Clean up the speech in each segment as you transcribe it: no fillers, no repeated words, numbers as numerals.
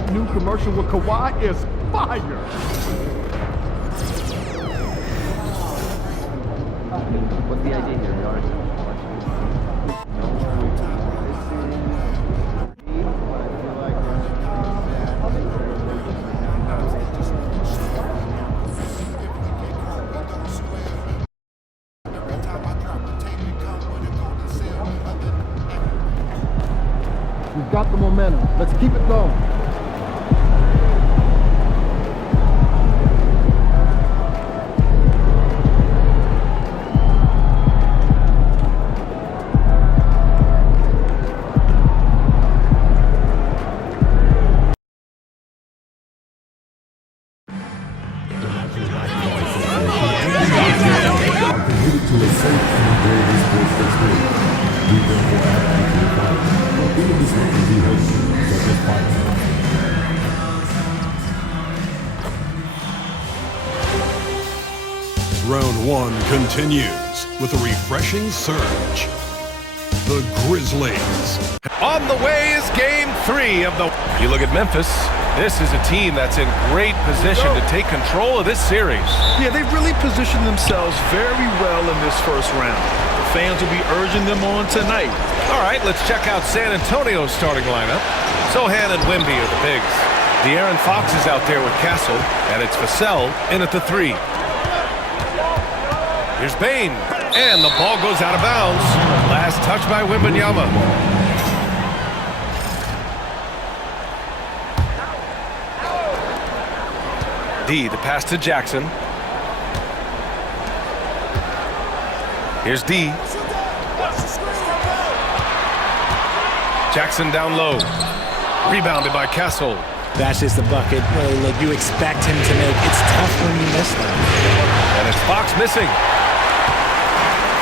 That new commercial with Kawhi is fire. What's the idea here? We are We've got the momentum. Let's keep it going. Round one continues with a refreshing surge. The Grizzlies. On the way is game 3 of the... You look at Memphis. This is a team that's in great position to take control of this series. Yeah, they've really positioned themselves very well in this first round. The fans will be urging them on tonight. All right, let's check out San Antonio's starting lineup. Sohan and Wemby are the bigs. De'Aaron Fox is out there with Castle, and it's Vassell in at the 3. Here's Bane, and the ball goes out of bounds. Last touch by Wembanyama. D, the pass to Jackson. Here's D. Jackson down low. Rebounded by Castle. That's just the bucket. Really, look, you expect him to make. It's tough when you miss them. And it's Fox missing.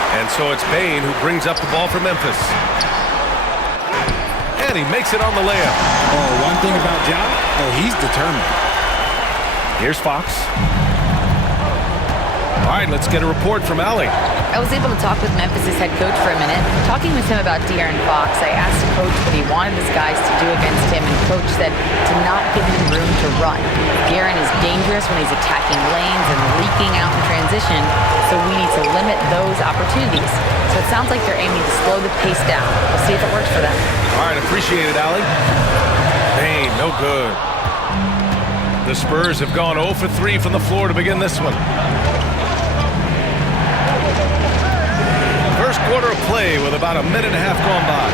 And so it's Bane who brings up the ball for Memphis. And he makes it on the layup. Oh, one thing about Ja, he's determined. Here's Fox. All right, let's get a report from Allie. I was able to talk with Memphis' head coach for a minute. Talking with him about De'Aaron Fox, I asked the coach what he wanted his guys to do against him, and coach said to not give him room to run. De'Aaron is dangerous when he's attacking lanes and leaking out in transition, so we need to limit those opportunities. So it sounds like they're aiming to slow the pace down. We'll see if it works for them. All right, appreciate it, Allie. Bane, no good. The Spurs have gone 0 for 3 from the floor to begin this one. First quarter of play with about a minute and a half gone by.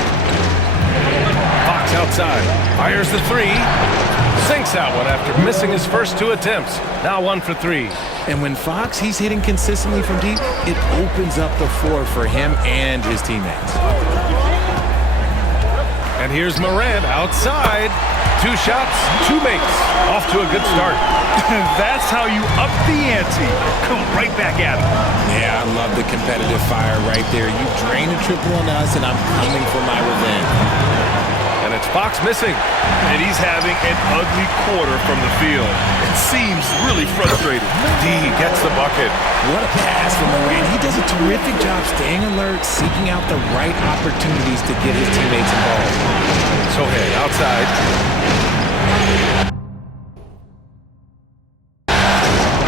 Fox outside. Fires the 3. Sinks that one after missing his first 2 attempts. Now 1 for 3. And when Fox, he's hitting consistently from deep, it opens up the floor for him and his teammates. And here's Morant outside. 2 shots, 2 makes. Off to a good start. That's how you up the ante. Come right back at him. Yeah, I love the competitive fire right there. You drain a triple on us, and I'm coming for my revenge. And it's Fox missing. And he's having an ugly quarter from the field. It seems really frustrating. D gets the bucket. What a pass from Morant. He does a terrific job staying alert, seeking out the right opportunities to get his teammates involved. Sohan outside.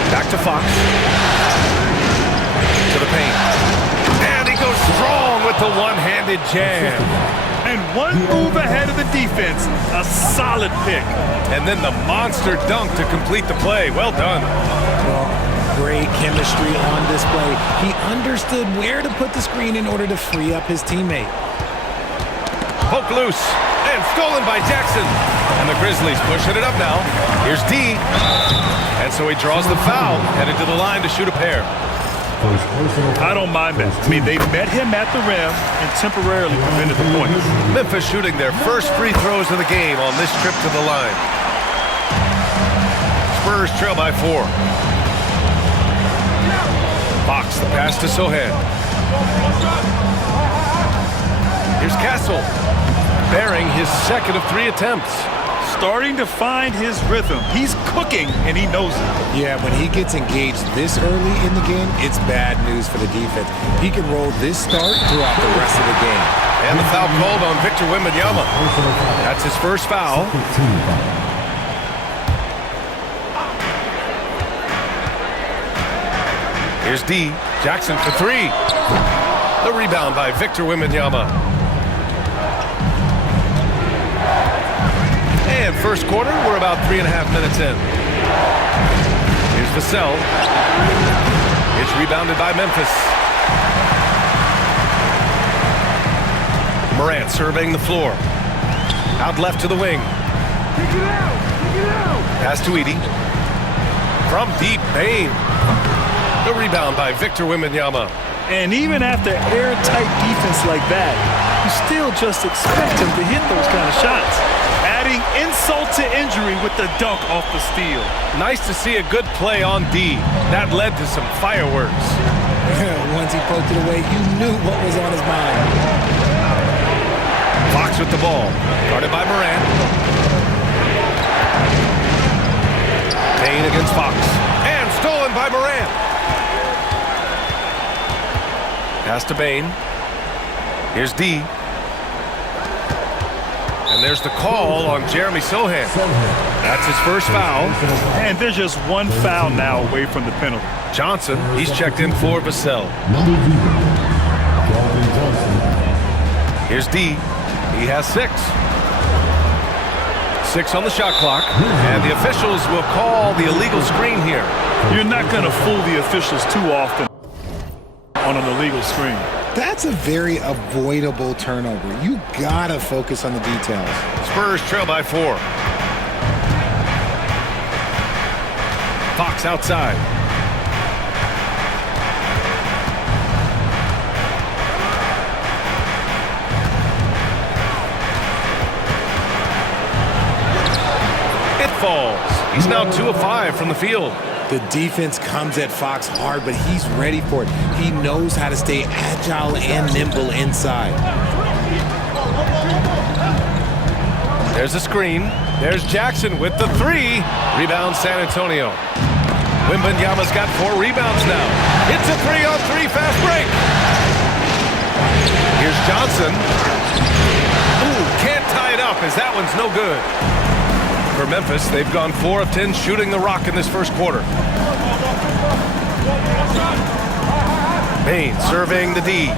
Back to Fox. To the paint. And he goes strong with the one-handed jam. And one move ahead of the defense. A solid pick. And then the monster dunk to complete the play. Well done. Well, great chemistry on display. He understood where to put the screen in order to free up his teammate. Poke loose. And stolen by Jackson. And the Grizzlies pushing it up now. Here's D. And so he draws the foul. Headed to the line to shoot a pair. I don't mind that. I mean, they met him at the rim and temporarily prevented the point. Memphis shooting their first free throws of the game on this trip to the line. Spurs trail by 4. Fox, the pass to Sohan. Here's Castle, bearing his second of 3 attempts. Starting to find his rhythm. He's cooking, and he knows it. Yeah, when he gets engaged this early in the game, it's bad news for the defense. He can roll this start throughout the rest of the game. And the foul called on Victor Wembanyama. That's his first foul. Here's D. Jackson for three. The rebound by Victor Wembanyama. And first quarter, we're about 3.5 minutes in. Here's Vassell. It's rebounded by Memphis. Morant surveying the floor. Out left to the wing. Pass to Edey. From deep, Bane. The rebound by Victor Wembanyama. And even after airtight defense like that, you still just expect him to hit those kind of shots. Adding insult to injury with the dunk off the steal. Nice to see a good play on D. That led to some fireworks. Once he poked it away, you knew what was on his mind. Fox with the ball. Guarded by Morant. Payne against Fox. And stolen by Morant. Pass to Bane. Here's D. And there's the call on Jeremy Sohan. That's his first foul. And there's just one foul now away from the penalty. Johnson, he's checked in for Vassell. Here's D. He has 6. 6 on the shot clock. And the officials will call the illegal screen here. You're not going to fool the officials too often on an illegal screen. That's a very avoidable turnover. You gotta focus on the details. Spurs trail by 4. Fox outside. It falls. He's now 2 of 5 from the field. The defense comes at Fox hard, but he's ready for it. He knows how to stay agile and nimble inside. There's a screen. There's Jackson with the 3. Rebound San Antonio. Wembanyama's got 4 rebounds now. It's a 3-on-3 fast break. Here's Johnson. Ooh, can't tie it up as that one's no good. For Memphis, they've gone 4 of 10 shooting the rock in this first quarter. Bane surveying the D.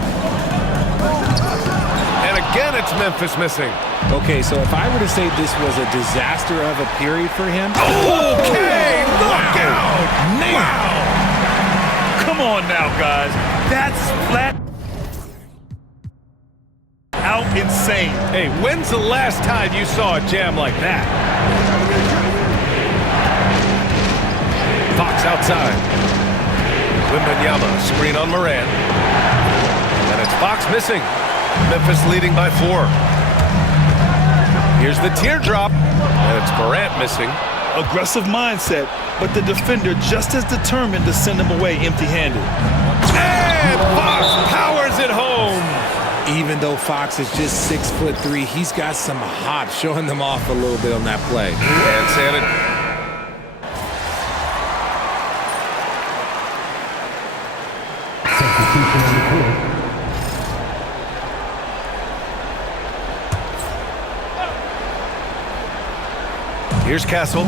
And again, it's Memphis missing. Okay, so if I were to say this was a disaster of a period for him. Okay, knockout! Wow! Come on now, guys. That's flat out insane. Hey, when's the last time you saw a jam like that? Fox outside. Wembanyama, screen on Morant. And it's Fox missing. Memphis leading by 4. Here's the teardrop. And it's Morant missing. Aggressive mindset, but the defender just as determined to send him away empty-handed. And Fox powers it home. Even though Fox is just 6'3", he's got some hop, showing them off a little bit on that play. And Santa. Here's Castle.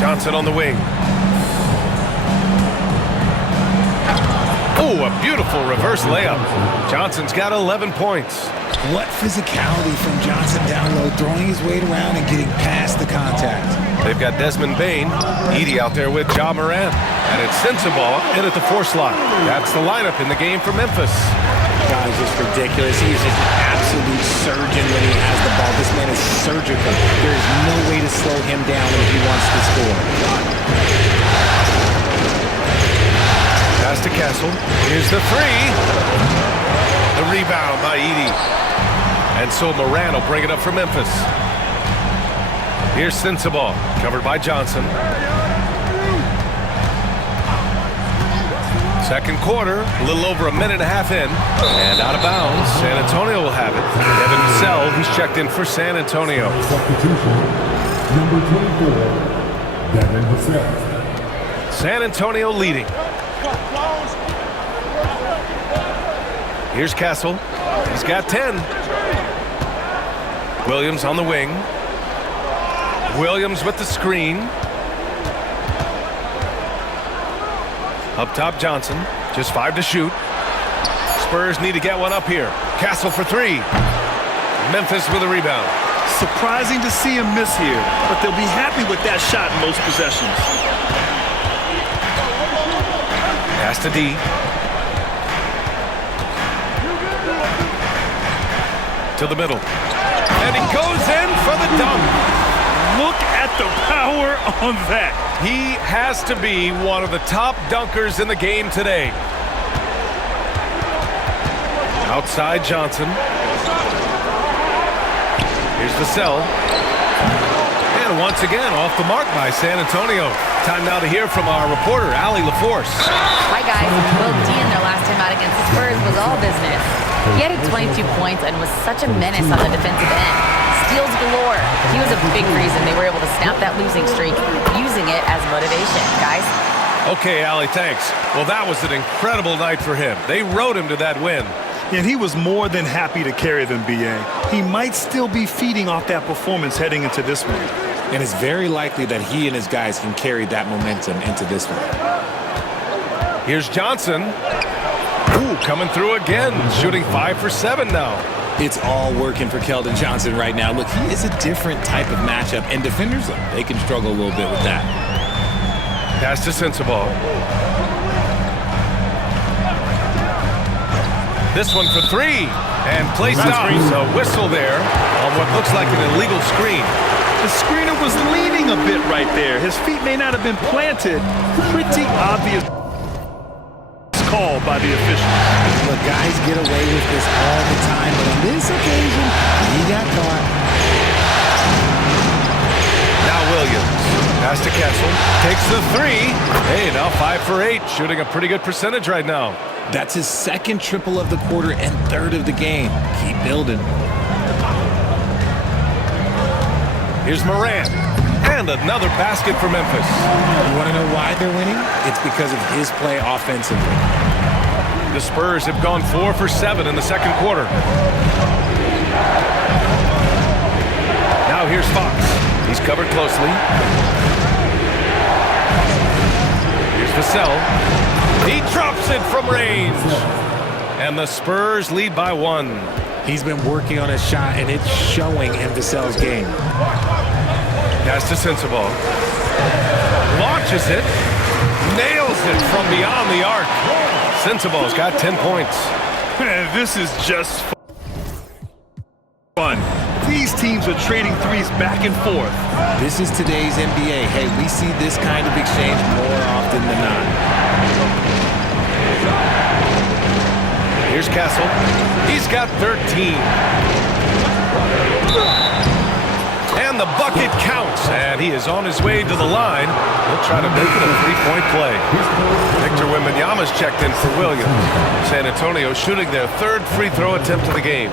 Johnson on the wing. Oh, a beautiful reverse layup. Johnson's got 11 points. What physicality from Johnson down low, throwing his weight around and getting past the contact. They've got Desmond Bane, Edey out there with Ja Morant, and it's Sensabaugh in at the 4 slot. That's the lineup in the game for Memphis. God, is just ridiculous. He is just an absolute surgeon when he has the ball. This man is surgical. There is no way to slow him down if he wants to score. Pass to Castle. Here's the 3. The rebound by Edey. And so Morant will bring it up for Memphis. Here's Sensabaugh, covered by Johnson. Second quarter, a little over a minute and a half in. And out of bounds, San Antonio will have it. Devin Vassell, he's checked in for San Antonio. Substitution, number 24, Devin Vassell. San Antonio leading. Here's Castle. He's got 10. Williams on the wing. Williams with the screen. Up top, Johnson. Just 5 to shoot. Spurs need to get one up here. Castle for 3. Memphis with a rebound. Surprising to see him miss here, but they'll be happy with that shot in most possessions. Pass to D. To the middle. And he goes in for the dunk. Look at the power on that. He has to be one of the top dunkers in the game today. Outside Johnson. Here's Vassell. And once again, off the mark by San Antonio. Time now to hear from our reporter, Allie LaForce. Hi, guys. Will D in their last time out against the Spurs was all business. He had 22 points and was such a menace on the defensive end. Steals galore. He was a big reason they were able to snap that losing streak, using it as motivation, guys. Okay, Allie, thanks. Well, that was an incredible night for him. They rode him to that win. And he was more than happy to carry them, B.A. He might still be feeding off that performance heading into this one. And it's very likely that he and his guys can carry that momentum into this one. Here's Johnson. Ooh, coming through again, shooting 5 for 7 now. It's all working for Keldon Johnson right now. Look, he is a different type of matchup, and defenders, they can struggle a little bit with that. Pass to Sensabaugh. This one for 3, and play stops. A whistle there on what looks like an illegal screen. The screener was leaning a bit right there. His feet may not have been planted. Pretty obvious call by the officials. Look, guys get away with this all the time, but on this occasion, he got caught. Now Williams. Pass to Kessel. Takes the 3. Hey, now 5 for 8. Shooting a pretty good percentage right now. That's his second triple of the quarter and third of the game. Keep building. Here's Morant. And another basket for Memphis. You want to know why they're winning? It's because of his play offensively. The Spurs have gone 4 for 7 in the second quarter. Now here's Fox. He's covered closely. Here's Vassell. He drops it from range. And the Spurs lead by 1. He's been working on his shot, and it's showing in Vassell's game. Pass to Sensabaugh. Launches it. Nails it from beyond the arc. Sensabaugh's got 10 points. Man, this is just fun. These teams are trading threes back and forth. This is today's NBA. Hey, we see this kind of exchange more often than not. Here's Castle. He's got 13. And the bucket counts. And he is on his way to the line. He'll try to make it a 3-point play. Victor Wembanyama's checked in for Williams. San Antonio shooting their 3rd free throw attempt of the game.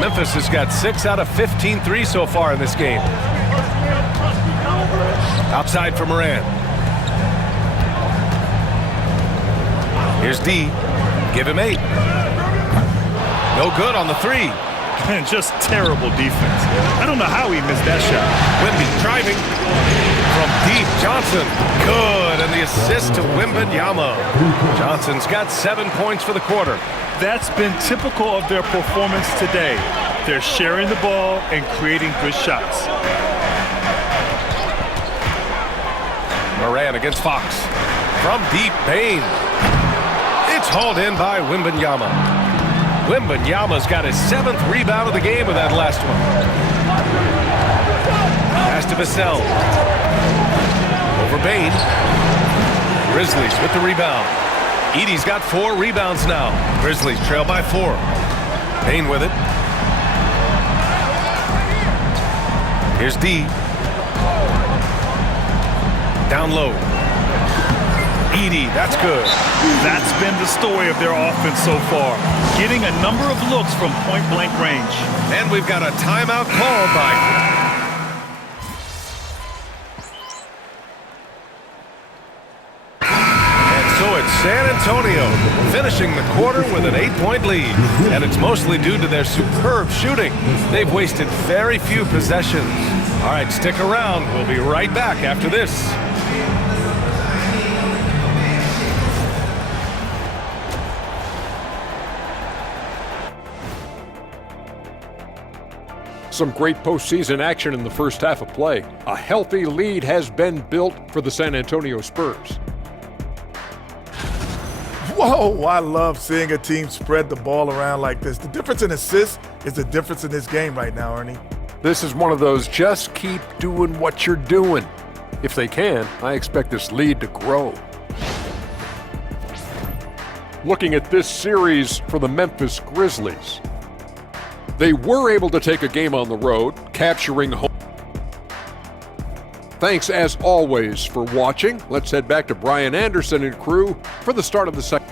Memphis has got 6 out of 15 threes so far in this game. Outside for Morant. Here's D. Give him 8. No good on the 3. Man, just terrible defense. I don't know how he missed that shot. Wemby driving from deep. Johnson. Good. And the assist to Wembanyama. Johnson's got 7 points for the quarter. That's been typical of their performance today. They're sharing the ball and creating good shots. Morant against Fox. From deep, Bane. It's hauled in by Wembanyama. Wembanyama's got his 7th rebound of the game with that last one. Pass to Vassell. Over Bane. Grizzlies with the rebound. Edey's got 4 rebounds now. Grizzlies trail by 4. Bane with it. Here's D. Down low. Edey, that's good. That's been the story of their offense so far. Getting a number of looks from point-blank range. And we've got a timeout called by... And so it's San Antonio finishing the quarter with an 8-point lead, and it's mostly due to their superb shooting. They've wasted very few possessions. All right, stick around. We'll be right back after this. Some great postseason action in the first half of play. A healthy lead has been built for the San Antonio Spurs. Whoa, I love seeing a team spread the ball around like this. The difference in assists is the difference in this game right now, Ernie. This is one of those just keep doing what you're doing. If they can, I expect this lead to grow. Looking at this series for the Memphis Grizzlies. They were able to take a game on the road, capturing home. Thanks as always for watching. Let's head back to Brian Anderson and crew for the start of the second.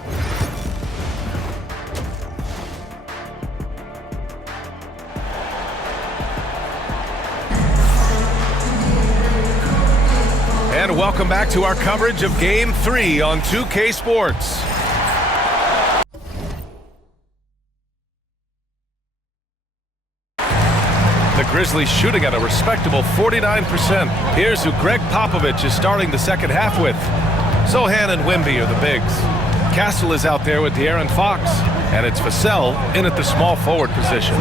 And welcome back to our coverage of Game 3 on 2K Sports. The Grizzlies shooting at a respectable 49%. Here's who Greg Popovich is starting the second half with. Sochan and Wemby are the bigs. Castle is out there with De'Aaron Fox, and it's Vassell in at the small forward position.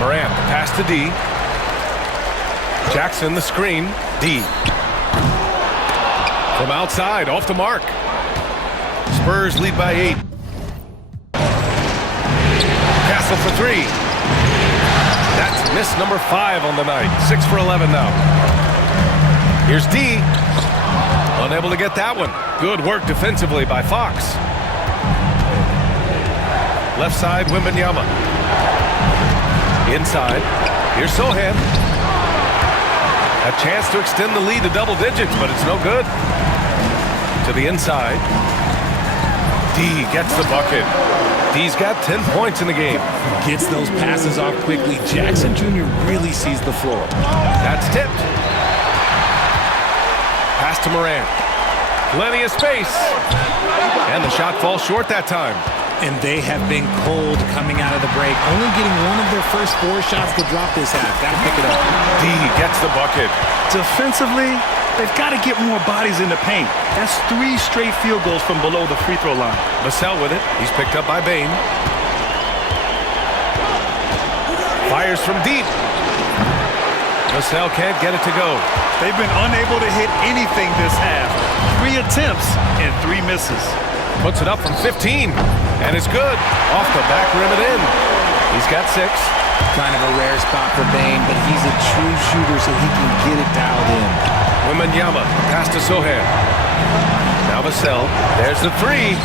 Morant, pass to D. Jackson the screen. D. From outside, off the mark. Spurs lead by 8. Castle for 3. That's miss number 5 on the night. 6 for 11 now. Here's D. Unable to get that one. Good work defensively by Fox. Left side, Wembanyama. Inside. Here's Sochan. A chance to extend the lead to double digits, but it's no good. To the inside. D gets the bucket. D's got 10 points in the game. Gets those passes off quickly. Jackson Jr. really sees the floor. That's tipped. Pass to Morant. Plenty of space. And the shot falls short that time. And they have been cold coming out of the break. Only getting one of their first 4 shots to drop this half. Got to pick it up. D gets the bucket. Defensively, they've got to get more bodies in the paint. That's 3 straight field goals from below the free throw line. Vassell with it. He's picked up by Bane. Fires from deep. Vassell can't get it to go. They've been unable to hit anything this half. 3 attempts and 3 misses. Puts it up from 15, and it's good. Off the back rim and in. He's got 6. Kind of a rare spot for Bane, but he's a true shooter, so he can get it dialed in. Wembanyama, pass to Sochan. Now Vassell, there's the 3.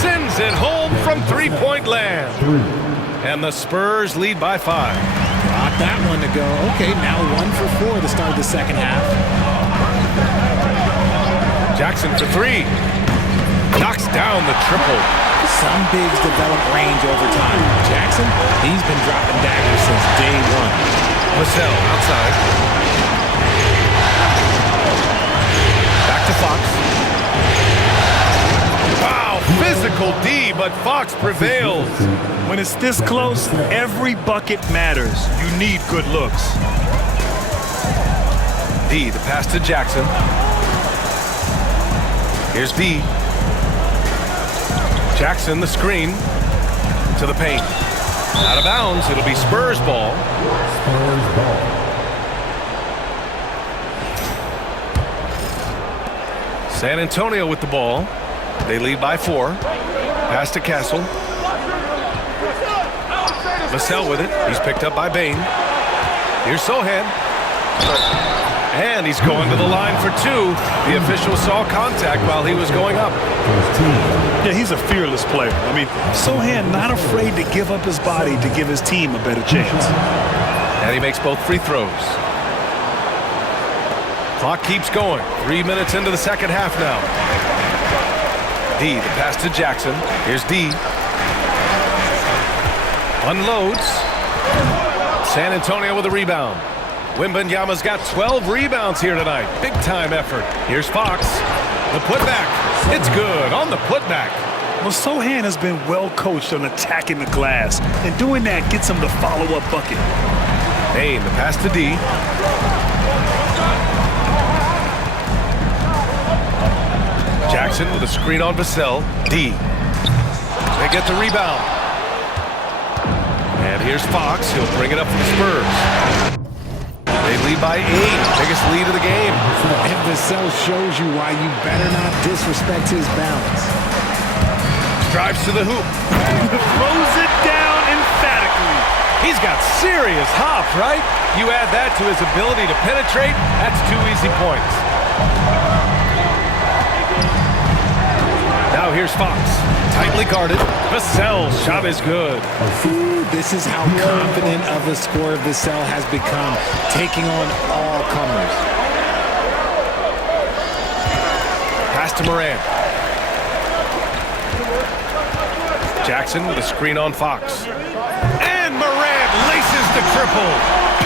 Sends it home from three-point land. And the Spurs lead by 5. Got that one to go. Okay, now 1 for 4 to start the second half. Jackson for 3. Knocks down the triple. Some bigs develop range over time. Jackson, he's been dropping daggers since day 1. Vassell outside. Back to Fox. Wow, physical D, but Fox prevails. When it's this close, every bucket matters. You need good looks. D, the pass to Jackson. Here's D. Jackson, the screen to the paint. Out of bounds, it'll be Spurs ball. Spurs ball. San Antonio with the ball. They lead by 4. Pass to Castle. Vassell with it. He's picked up by Bane. Here's Sochan. And he's going to the line for 2. The official saw contact while he was going up. Yeah, he's a fearless player. I mean, Sochan not afraid to give up his body to give his team a better chance. And he makes both free throws. Clock keeps going. 3 minutes into the second half now. D, the pass to Jackson. Here's D. Unloads. San Antonio with a rebound. Wembanyama's got 12 rebounds here tonight. Big time effort. Here's Fox. The putback. It's good on the putback. Well, Sochan has been well coached on attacking the glass, and doing that gets him the follow-up bucket. Payne, the pass to D. Jackson with a screen on Vassell. D. They get the rebound. And here's Fox. He'll bring it up for the Spurs. They lead by 8. Biggest lead of the game. And Vassell shows you why you better not disrespect his balance. Drives to the hoop. Throws it down emphatically. He's got serious hop, right? You add that to his ability to penetrate, that's 2 easy points. Now here's Fox. Tightly guarded. Vassell's shot is good. Ooh, this is how confident of a scorer Vassell has become, taking on all comers. Pass to Moran. Jackson with a screen on Fox. And Moran laces the triple.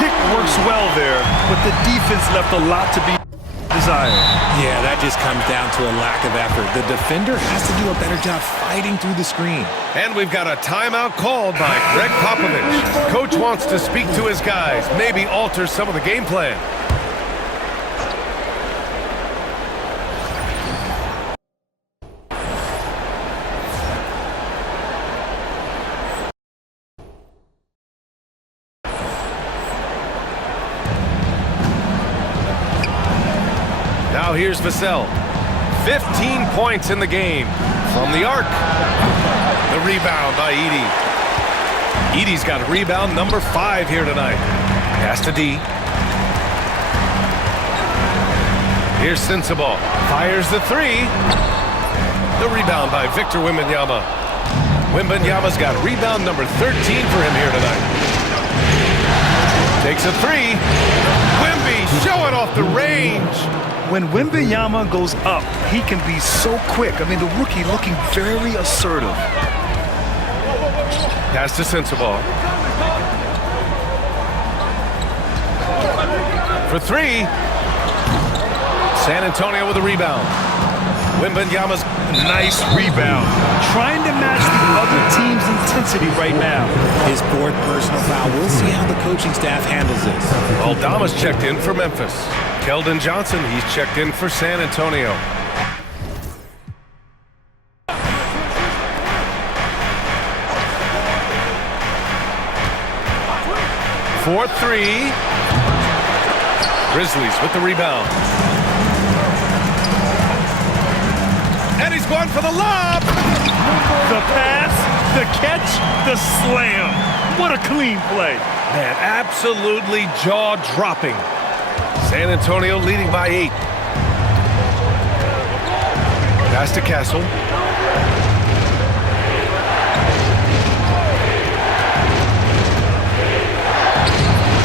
Pick works well there, but the defense left a lot to be desired. Yeah, that just comes down to a lack of effort. The defender has to do a better job fighting through the screen. And we've got a timeout called by Greg Popovich. Coach wants to speak to his guys, maybe alter some of the game plan. Now here's Vassell. 15 points in the game from the arc. The rebound by Edey. Edey's got rebound number 5 here tonight. Pass to D. Here's Sensabaugh. Fires the 3. The rebound by Victor Wembanyama. Wembanyama's got rebound number 13 for him here tonight. Takes a 3. Wemby showing off the range. When Wembanyama goes up, he can be so quick. I mean, the rookie looking very assertive. Pass to Sensabaugh. For 3. San Antonio with a rebound. Wembanyama's nice rebound. Trying to match the other team's intensity right now. His 4th personal foul. We'll see how the coaching staff handles this. Aldama's checked in for Memphis. Keldon Johnson, he's checked in for San Antonio. For 3. Grizzlies with the rebound. And he's going for the lob. The pass, the catch, the slam. What a clean play. Man, absolutely jaw-dropping. San Antonio leading by 8. Pass to Castle.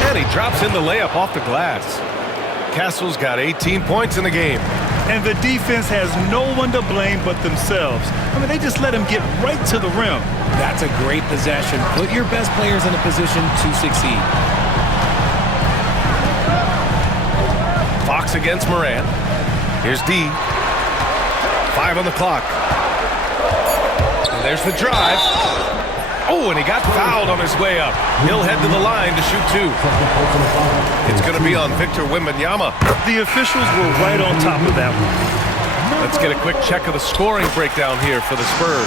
And he drops in the layup off the glass. Castle's got 18 points in the game. And the defense has no one to blame but themselves. I mean, they just let him get right to the rim. That's a great possession. Put your best players in a position to succeed. Fox against Moran. Here's D. 5 on the clock. And there's the drive. Oh, and he got fouled on his way up. He'll head to the line to shoot 2. It's going to be on Victor Wembanyama. The officials were right on top of that one. Let's get a quick check of the scoring breakdown here for the Spurs.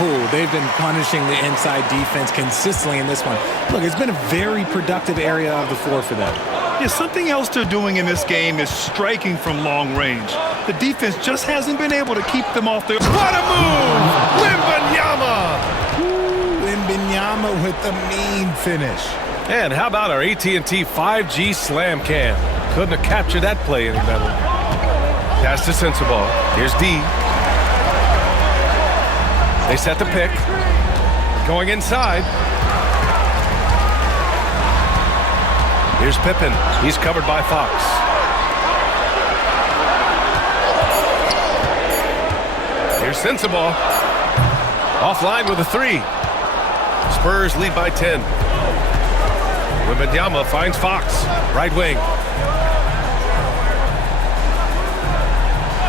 Oh, they've been punishing the inside defense consistently in this one. Look, it's been a very productive area of the floor for them. Yeah, something else they're doing in this game is striking from long range. The defense just hasn't been able to keep them off their... What a move! Wembanyama! Wembanyama with the mean finish. And how about our AT&T 5G slam cam? Couldn't have captured that play any better. Pass to Sensabaugh. Here's D. They set the pick. Going inside. Here's Pippen. He's covered by Fox. Here's Sensabaugh. Offline with a 3. Spurs lead by 10. Wembanyama finds Fox. Right wing.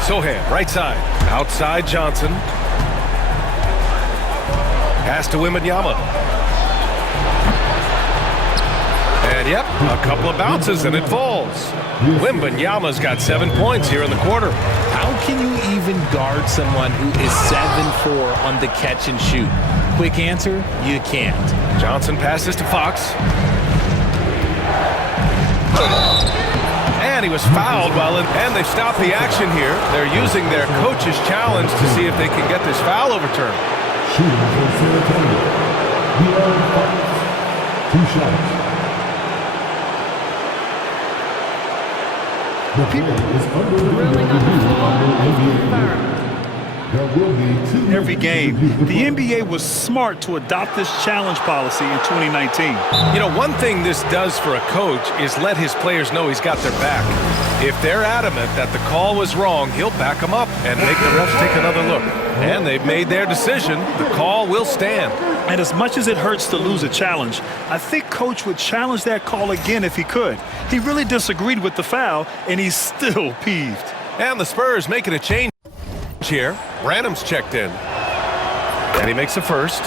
Sohan, right side. Outside Johnson. Pass to Wembanyama. And yep, a couple of bounces and it falls. Wembanyama's got 7 points here in the quarter. How can you even guard someone who is 7-4 on the catch and shoot? Quick answer, you can't. Johnson passes to Fox. And he was fouled and they've stopped the action here. They're using their coach's challenge to see if they can get this foul overturned. Shooting for San Antonio. De'Aaron Fox. 2 shots. The play is under the review. There will be 2 Every game, the NBA was smart to adopt this challenge policy in 2019. You know, one thing this does for a coach is let his players know he's got their back. If they're adamant that the call was wrong, he'll back them up and make the refs take another look. And they've made their decision. The call will stand. And as much as it hurts to lose a challenge, I think Coach would challenge that call again if he could. He really disagreed with the foul, and he's still peeved. And the Spurs making a change here. Branham's checked in. And he makes the first.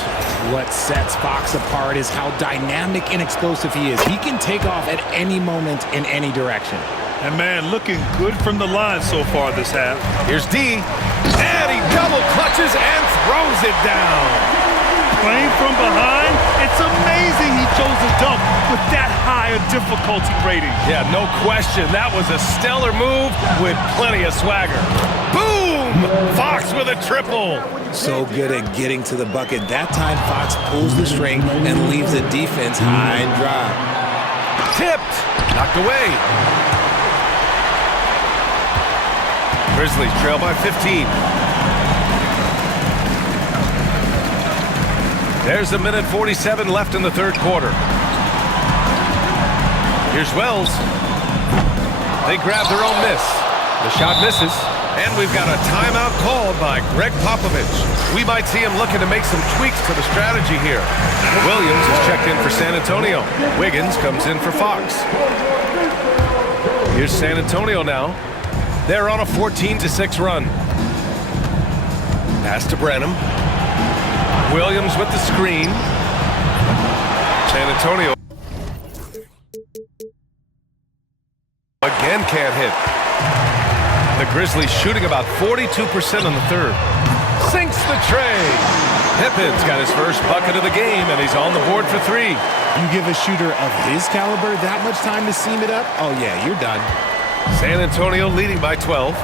What sets Fox apart is how dynamic and explosive he is. He can take off at any moment in any direction. And man, looking good from the line so far this half. Here's D. And he double clutches and throws it down. Playing from behind, it's amazing he chose to dunk with that high a difficulty rating. Yeah, no question. That was a stellar move with plenty of swagger. Boom! Fox with a triple. So good at getting to the bucket. That time, Fox pulls the string and leaves the defense high and dry. Tipped. Knocked away. Grizzlies trail by 15. There's a minute 47 left in the third quarter. Here's Wells. They grab their own miss. The shot misses. And we've got a timeout called by Greg Popovich. We might see him looking to make some tweaks to the strategy here. Williams is checked in for San Antonio. Wiggins comes in for Fox. Here's San Antonio now. They're on a 14-6 run. Pass to Branham. Williams with the screen. San Antonio again can't hit. The Grizzlies shooting about 42% in the third. Sinks the tray. Pippen's got his first bucket of the game, and he's on the board for 3. You give a shooter of his caliber that much time to seam it up? Oh, yeah, you're done. San Antonio leading by 12.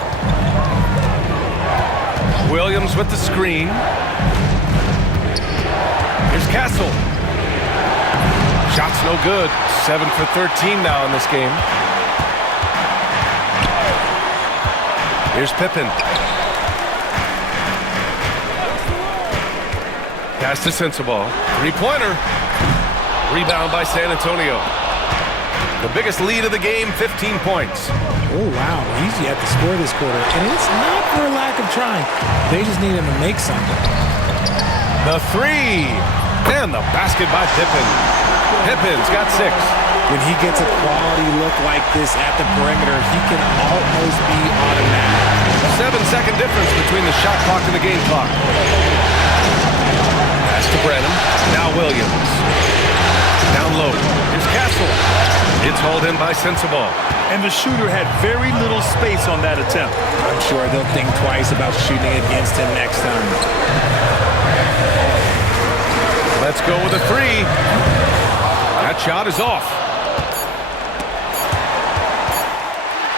Williams with the screen. Here's Castle. Shot's no good. 7 for 13 now in this game. Here's Pippen. Pass to Sensabaugh. 3-pointer. Rebound by San Antonio. The biggest lead of the game, 15 points. Oh, wow. He's yet to score this quarter. And it's not for a lack of trying. They just need him to make something. The 3. And the basket by Pippen. Pippen's got 6. When he gets a quality look like this at the perimeter, he can almost be automatic. 7-second difference between the shot clock and the game clock. Pass to Branham. Now Williams. Down low. Here's Castle. It's hauled in by Sensabaugh. And the shooter had very little space on that attempt. I'm sure they'll think twice about shooting against him next time. Let's go with a 3. That shot is off.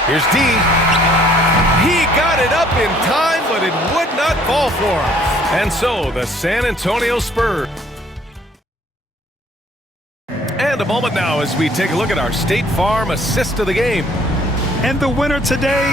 Here's D. He got it up in time, but it would not fall for him. And so the San Antonio Spurs. And a moment now as we take a look at our State Farm assist of the game. And the winner today.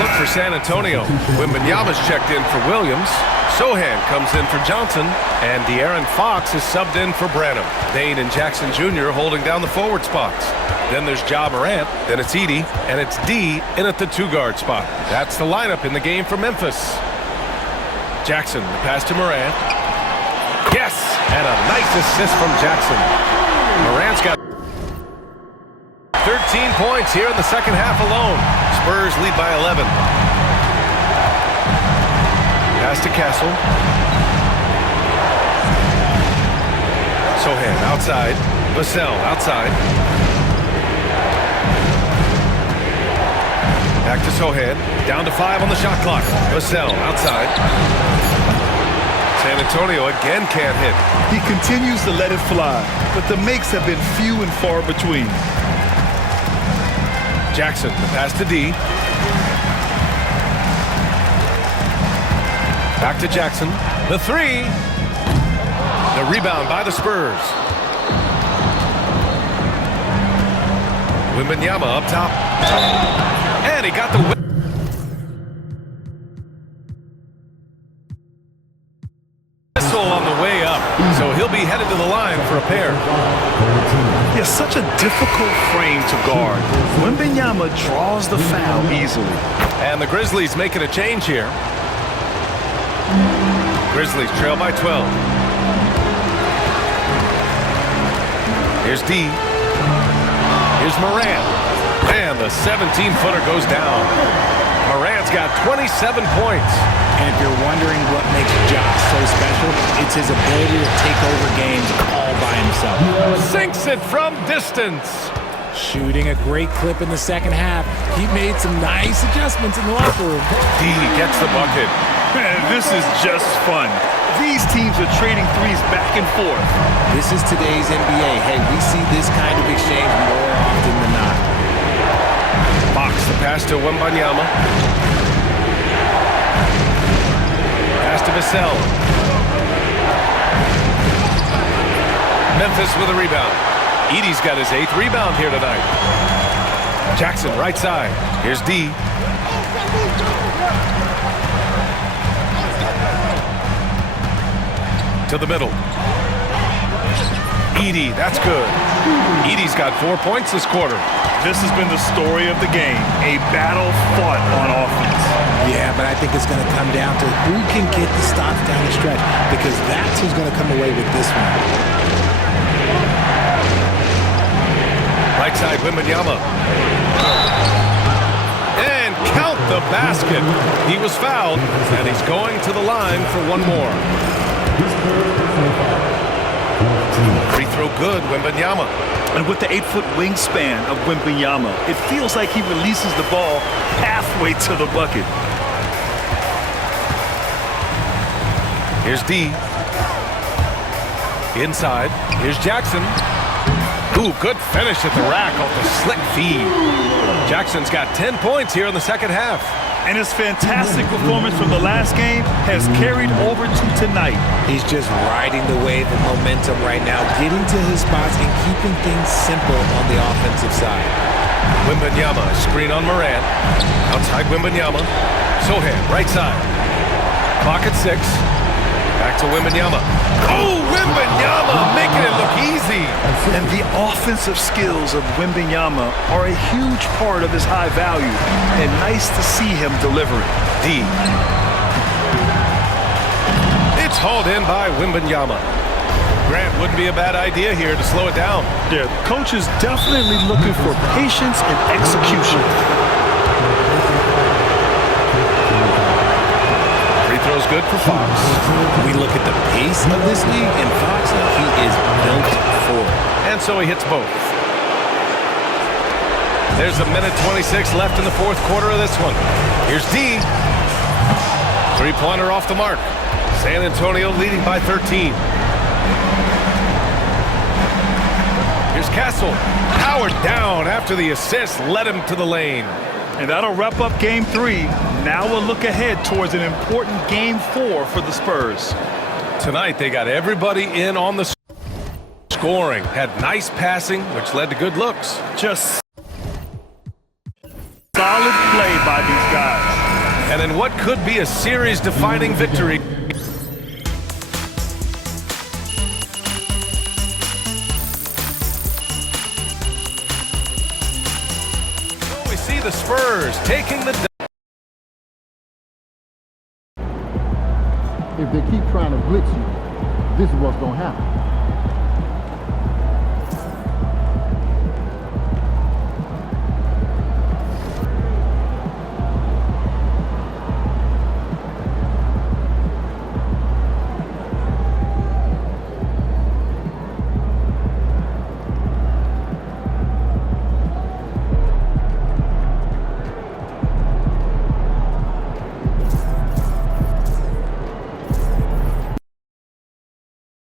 Look for San Antonio. Wembanyama's checked in for Williams. Sohan comes in for Johnson. And De'Aaron Fox is subbed in for Branham. Dane and Jackson Jr. holding down the forward spots. Then there's Ja Morant. Then it's Edey. And it's D in at the 2-guard spot. That's the lineup in the game for Memphis. Jackson, the pass to Morant. Yes, and a nice assist from Jackson. Morant's got 13 points here in the second half alone. Spurs lead by 11. Pass to Castle. Sohan outside. Vassell outside. Back to Sohan. Down to 5 on the shot clock. Vassell outside. San Antonio again can't hit. He continues to let it fly, but the makes have been few and far between. Jackson, the pass to D. Back to Jackson. The 3. The rebound by the Spurs. Wembanyama up top. And he got the whistle on the way up. So he'll be headed to the line for a pair. Yeah, such a difficult frame to guard. Wembanyama draws the foul easily. And the Grizzlies making a change here. Grizzlies trail by 12. Here's D. Here's Morant. And the 17-footer goes down. Morant's got 27 points. And if you're wondering what makes Josh so special, it's his ability to take over games all by himself. Sinks it from distance. Shooting a great clip in the second half. He made some nice adjustments in the locker room. D gets the bucket. Man, this is just fun. These teams are trading threes back and forth. This is today's NBA. Hey, we see this kind of exchange more often than not. Fox, the pass to Wembanyama. Pass to Vassell. Memphis with a rebound. Edey's got his 8th rebound here tonight. Jackson, right side. Here's D. To the middle. Edey, that's good. Edey's got 4 points this quarter. This has been the story of the game. A battle fought on offense. Yeah, but I think it's going to come down to who can get the stops down the stretch, because that's who's going to come away with this one. Right side, Wembanyama. And count the basket. He was fouled, and he's going to the line for one more. Free throw good, Wembanyama. And with the 8-foot wingspan of Wembanyama, it feels like he releases the ball halfway to the bucket. Here's D. Inside. Here's Jackson. Ooh, good finish at the rack off the slick feed. Jackson's got 10 points here in the second half. And his fantastic performance from the last game has carried over to tonight. He's just riding the wave of momentum right now, getting to his spots and keeping things simple on the offensive side. Wembanyama, screen on Morant. Outside Wembanyama. Sohan, right side. Clock at 6. Back to Wembanyama. Oh, Wembanyama making it look easy. And the offensive skills of Wembanyama are a huge part of his high value. And nice to see him delivering. D. It's hauled in by Wembanyama. Grant, wouldn't be a bad idea here to slow it down. Yeah, the coach is definitely looking for patience and execution. Throws good for Fox. We look at the pace of this league, and Fox, he is built for it. And so he hits both. There's a minute 26 left in the fourth quarter of this one. Here's D. Three-pointer off the mark. San Antonio leading by 13. Here's Castle. Powered down after the assist led him to the lane. And that'll wrap up Game 3. Now we'll look ahead towards an important Game 4 for the Spurs. Tonight they got everybody in on the scoring. Had nice passing, which led to good looks. Just solid play by these guys. And in what could be a series-defining victory, we see the Spurs taking the if they keep trying to blitz you, this is what's going to happen.